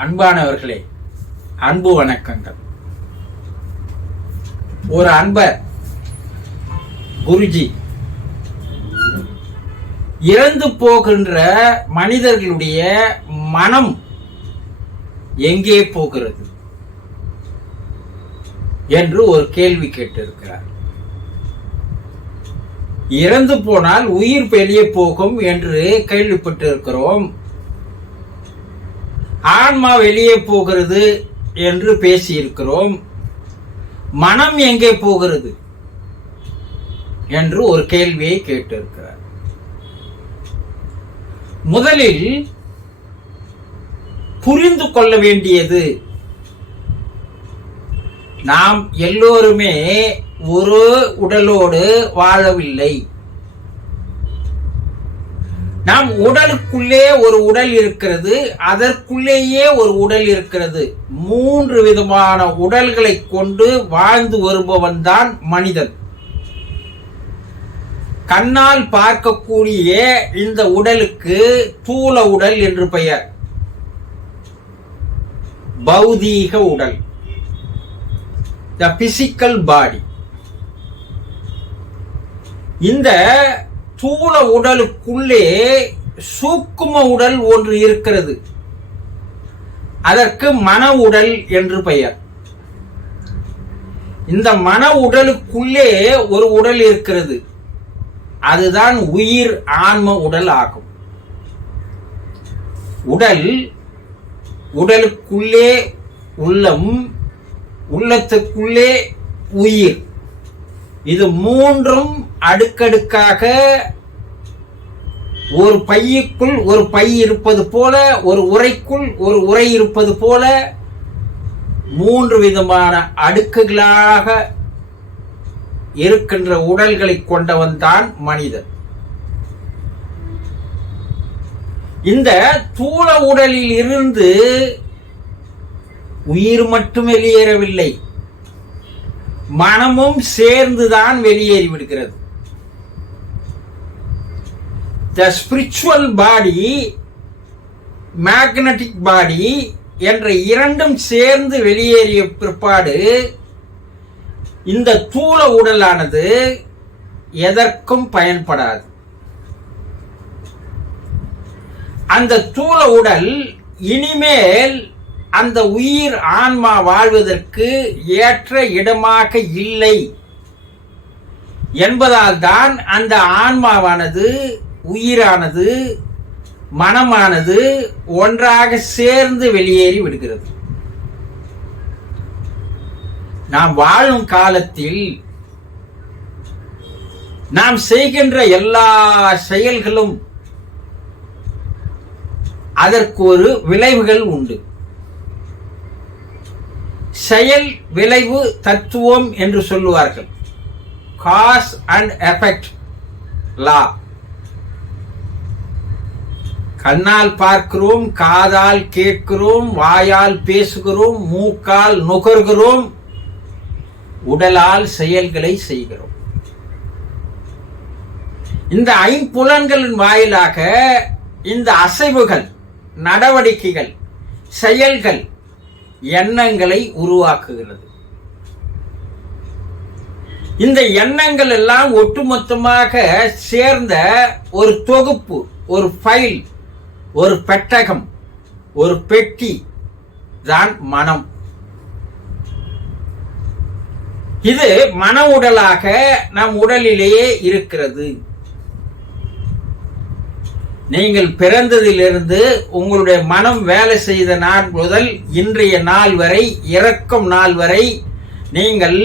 அன்பானவர்களே அன்பு வணக்கங்கள். ஒரு அன்பர் குருஜி இறந்து போகின்ற மனிதர்களுடைய மனம் எங்கே போகிறது என்று ஒரு கேள்வி கேட்டிருக்கிறார். இறந்து போனால் உயிர் வெளியே போகும் என்று கேள்விப்பட்டிருக்கிறோம். ஆன்மா வெளியே போகிறது என்று பேசியிருக்கிறோம். மனம் எங்கே போகிறது என்று ஒரு கேள்வியை கேட்டிருக்கிறார். முதலில் புரிந்து கொள்ள வேண்டியது நாம் எல்லோருமே ஒரு உடலோடு வாழவில்லை. நாம் உடலுக்குள்ளே ஒரு உடல் இருக்கிறது அதற்குள்ளேயே ஒரு உடல் இருக்கிறது. மூன்று விதமான உடல்களை கொண்டு வாழ்ந்து வருபவன் தான் மனிதன். கண்ணால் பார்க்கக்கூடிய இந்த உடலுக்கு தூல உடல் என்று பெயர். பௌதீக உடல். த பிசிக்கல் பாடி இந்த தூள உடலுக்குள்ளே சூக்கும உடல் ஒன்று இருக்கிறது. அதற்கு மன உடல் என்று பெயர். இந்த மன உடலுக்குள்ளே ஒரு உடல் இருக்கிறது. அதுதான் உயிர் ஆன்ம உடல் ஆகும். உடல் உடலுக்குள்ளே உள்ளம் உள்ளத்துக்குள்ளே உயிர். இது மூன்றும் அடுக்கடுக்காக ஒரு பையுக்குள் ஒரு பை இருப்பது போல ஒரு உரைக்குள் ஒரு உரை இருப்பது போல மூன்று விதமான அடுக்குகளாக இருக்கின்ற உடல்களை கொண்டவன் தான் மனிதன். இந்த தூள உடலில் இருந்து உயிர் மட்டும் வெளியேறவில்லை. மனமும் சேர்ந்துதான் வெளியேறி விடுகிறது. த ஸ்பிரிச்சுவல் பாடி மேக்னட்டிக் பாடி என்ற இரண்டும் சேர்ந்து வெளியேறிய பிற்பாடு இந்த தூள உடலானது எதற்கும் பயன்படாது. அந்த தூள உடல் இனிமேல் அந்த உயிர் ஆன்மா வாழ்வதற்கு ஏற்ற இடமாக இல்லை. என்பதால் தான் அந்த ஆன்மாவானது உயிரானது மனமானது ஒன்றாக சேர்ந்து வெளியேறி விடுகிறது. நாம் வாழும் காலத்தில் நாம் செய்கின்ற எல்லா செயல்களும் அதற்கு ஒரு விளைவுகள் உண்டு. செயல் விளைவு தத்துவம் என்று சொல்லுவார்கள். காஸ் அண்ட் எஃபெக்ட் லா கண்ணால் பார்க்கிறோம் காதால் கேட்கிறோம் வாயால் பேசுகிறோம் மூக்கால் நுகர்கிறோம் உடலால் செயல்களை செய்கிறோம். இந்த ஐம்புலன்களின் வாயிலாக இந்த அசைவுகள் நடவடிக்கைகள் செயல்கள் எண்ணங்களை உருவாக்குகிறது. இந்த எண்ணங்கள் எல்லாம் ஒட்டுமொத்தமாக சேர்ந்த ஒரு தொகுப்பு ஒரு ஃபைல் ஒரு பெட்டகம் ஒரு பெட்டி தான் மனம். இது மன உடலாக நம் உடலிலேயே இருக்கிறது. நீங்கள் பிறந்ததிலிருந்து உங்களுடைய மனம் வேலை செய்த நாள் முதல் இன்றைய நாள் வரை இறக்கும் நாள் வரை நீங்கள்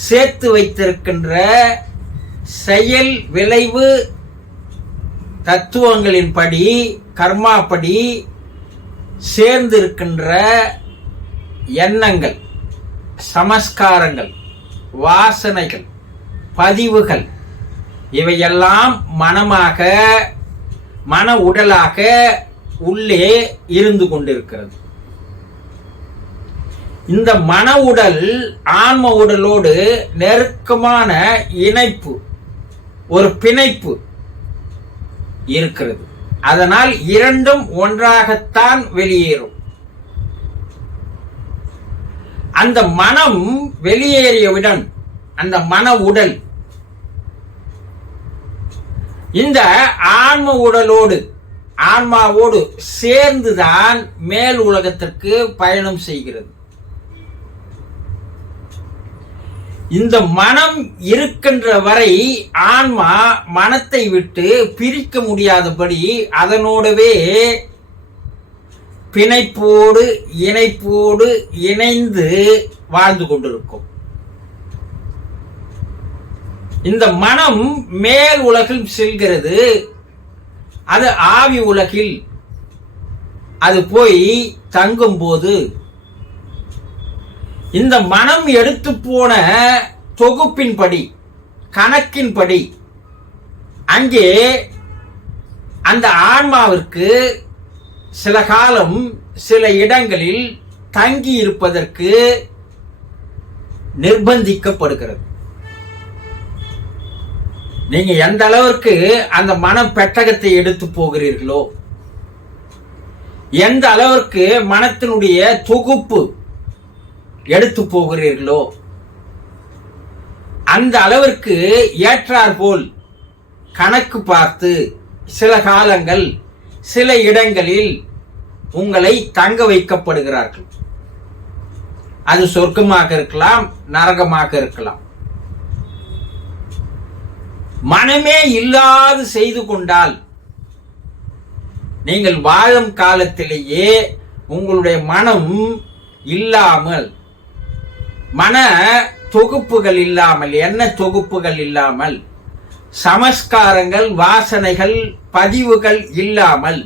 சேர்த்து வைத்திருக்கின்ற செயல் விளைவு தத்துவங்களின்படி கர்மாப்படி சேர்ந்திருக்கின்ற எண்ணங்கள் சமஸ்காரங்கள் வாசனைகள் பதிவுகள் இவையெல்லாம் மனமாக மன உடலாக உள்ளே இருந்து கொண்டிருக்கிறது. இந்த மன உடல் ஆன்ம உடலோடு நெருக்கமான இணைப்பு ஒரு பிணைப்பு இருக்கிறது. அதனால் இரண்டும் ஒன்றாகத்தான் வெளியேறும். அந்த மனம் வெளியேறியவுடன் அந்த மன உடல் இந்த ஆன்ம உடலோடு ஆன்மாவோடு சேர்ந்துதான் மேல் உலகத்திற்கு பயணம் செய்கிறது. இந்த மனம் இருக்கின்ற வரை ஆன்மா மனத்தை விட்டு பிரிக்க முடியாதபடி அதனோடவே பிணைப்போடு இணைப்போடு இணைந்து வாழ்ந்து கொண்டிருக்கும். இந்த மனம் மேல் உலகில் செல்கிறது. அது ஆவி உலகில். அது போய் தங்கும் போது இந்த மனம் எடுத்து போன தொகுப்பின்படி கணக்கின்படி அங்கே அந்த ஆன்மாவிற்கு சில காலம் சில இடங்களில் தங்கி இருப்பதற்கு நிர்பந்திக்கப்படுகிறது. நீங்க எந்த அளவிற்கு அந்த மன பெட்டகத்தை எடுத்து போகிறீர்களோ எந்த அளவிற்கு மனத்தினுடைய தொகுப்பு எடுத்து போகிறீர்களோ அந்த அளவிற்கு ஏற்றார் போல் கணக்கு பார்த்து சில காலங்கள் சில இடங்களில் உங்களை தங்க வைக்கப்படுகிறார்கள். அது சொர்க்கமாக இருக்கலாம் நரகமாக இருக்கலாம். மனமே இல்லாது செய்து கொண்டால் நீங்கள் வாழும் காலத்திலேயே உங்களுடைய மனம் இல்லாமல் மன தொகுப்புகள் இல்லாமல் என்ன தொகுப்புகள் இல்லாமல் சமஸ்காரங்கள் வாசனைகள் பதிவுகள் இல்லாமல்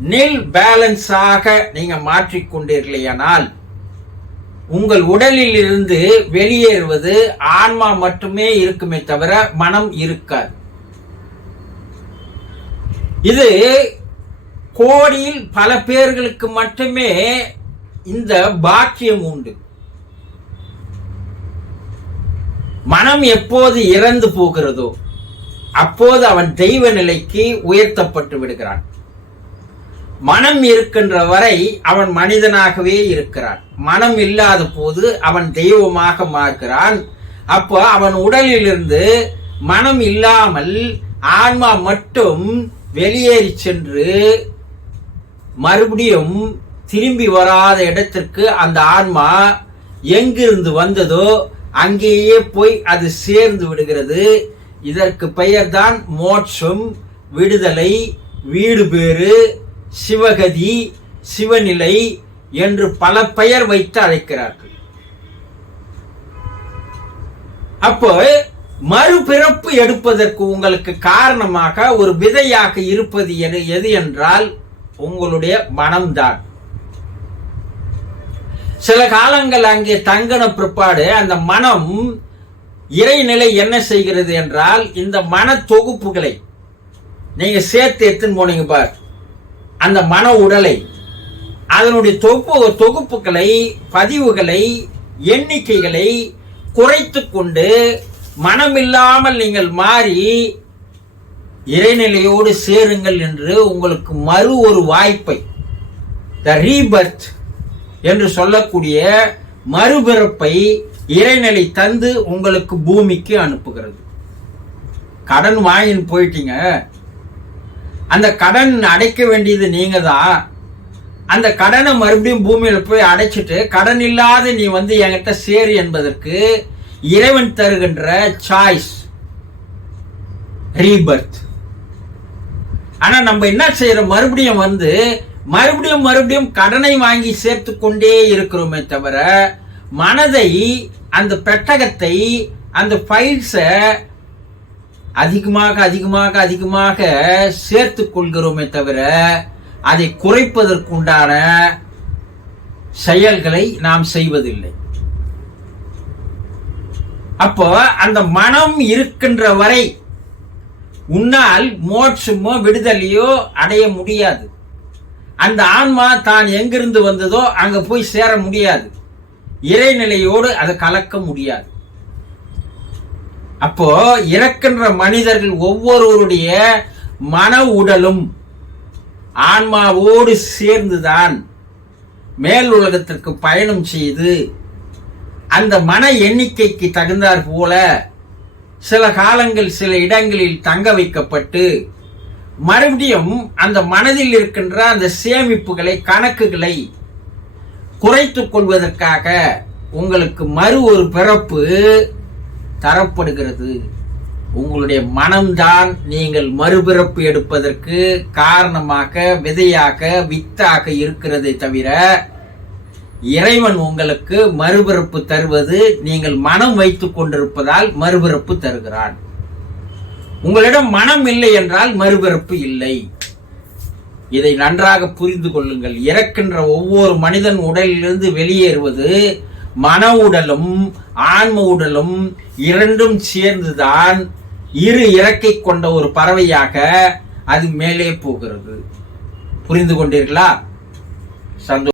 நில் பேலன்ஸாக நீங்கள் மாற்றிக்கொண்டீர்களேயானால் உங்கள் உடலில் இருந்து வெளியேறுவது ஆன்மா மட்டுமே இருக்குமே தவிர மனம் இருக்காது. இது கோடியில் பல பேர்களுக்கு மட்டுமே இந்த பாக்கியம் உண்டு. மனம் எப்போது இறந்து போகிறதோ அப்போது அவன் தெய்வ நிலைக்கு உயர்த்தப்பட்டு விடுகிறான். மனம் இருக்கின்ற வரை அவன் மனிதனாகவே இருக்கிறான். மனம் இல்லாத போது அவன் தெய்வமாக மாறுகிறான். அப்போ அவன் உடலிலிருந்து மனம் இல்லாமல் ஆன்மா மட்டும் வெளியேறி சென்று மறுபடியும் திரும்பி வராத இடத்திற்கு அந்த ஆன்மா எங்கிருந்து வந்ததோ அங்கேயே போய் அது சேர்ந்து விடுகிறது. இதற்கு பெயர்தான் மோட்சம் விடுதலை வீடு பேறு சிவகதி சிவநிலை என்று பல பெயர் வைத்து அழைக்கிறார்கள். அப்போ மறுபிறப்பு எடுப்பதற்கு உங்களுக்கு காரணமாக ஒரு விதையாக இருப்பது எது எது என்றால் உங்களுடைய மனம்தான். சில காலங்கள் அங்கே தங்கின பிற்பாடு அந்த மனம் இறைநிலை என்ன செய்கிறது என்றால் இந்த மன தொகுப்புகளை நீங்க சேர்த்து எடுத்துன்னு போனீங்க பார். அந்த மன உடலை அதனுடைய தொகுப்பு தொகுப்புகளை பதிவுகளை எண்ணிக்கைகளை குறைத்து கொண்டு மனமில்லாமல் நீங்கள் மாறி இறைநிலையோடு சேருங்கள் என்று உங்களுக்கு மறு ஒரு வாய்ப்பை த ரீபர்த் என்று சொல்லக்கூடிய மறுபிறப்பை இறைநிலை தந்து உங்களுக்கு பூமிக்கு அனுப்புகிறது. கடன் வாங்கின்னு போயிட்டீங்க. அந்த கடன் அடைக்க வேண்டியது நீங்க தான் அந்த கடனை மறுபடியும் பூமியில போய் அடைச்சிட்டு கடன் இல்லாத நீ வந்து என்கிட்ட சேரு என்பதற்கு இறைவன் தருகின்ற சாய்ஸ் ரீபர்த் ஆனா நம்ம என்ன செய்யறோம்? மறுபடியும் வந்து மறுபடியும் மறுபடியும் கடனை வாங்கி சேர்த்து கொண்டே இருக்கிறோமே தவிர மனதை அந்த பெட்டகத்தை அந்த ஃபைல்ஸை அதிகமாக அதிகமாக அதிகமாக சேர்த்து கொள்கிறோமே தவிர அதை குறைப்பதற்குண்டான செயல்களை நாம் செய்வதில்லை. அப்போ அந்த மனம் இருக்கின்ற வரை உன்னால் மோட்சமோ விடுதலையோ அடைய முடியாது. அந்த ஆன்மா தான் எங்கிருந்து வந்ததோ அங்க போய் சேர முடியாது. இறைநிலையோடு அதை கலக்க முடியாது. அப்போ இறக்கின்ற மனிதர்கள் ஒவ்வொருவருடைய மன உடலும் ஆன்மாவோடு சேர்ந்துதான் மேல் உலகத்திற்கு பயணம் செய்து அந்த மன எண்ணிக்கைக்கு தகுந்தாற் போல சில காலங்கள் சில இடங்களில் தங்க வைக்கப்பட்டு மறுபடியும் அந்த மனதில் இருக்கின்ற அந்த சேமிப்புகளை கணக்குகளை குறைத்து கொள்வதற்காக உங்களுக்கு மறு ஒரு பிறப்பு தரப்படுகிறது. உங்களுடைய மனம்தான் நீங்கள் மறுபிறப்பு எடுப்பதற்கு காரணமாக விதையாக வித்தாக இருக்கிறதை தவிர இறைவன் உங்களுக்கு மறுபிறப்பு தருவது நீங்கள் மனம் வைத்துக் கொண்டிருப்பதால் மறுபிறப்பு தருகிறான். உங்களிடம் மனம் இல்லை என்றால் மறுபிறப்பு இல்லை. இதை நன்றாக புரிந்து கொள்ளுங்கள். இறக்கின்ற ஒவ்வொரு மனிதன் உடலிலிருந்து வெளியேறுவது மன உடலும் ஆன்ம உடலும் இரண்டும் சேர்ந்துதான் இரு இறக்கை கொண்ட ஒரு பறவையாக அது மேலே போகிறது. புரிந்து கொண்டீர்களா? சந்தோஷம்.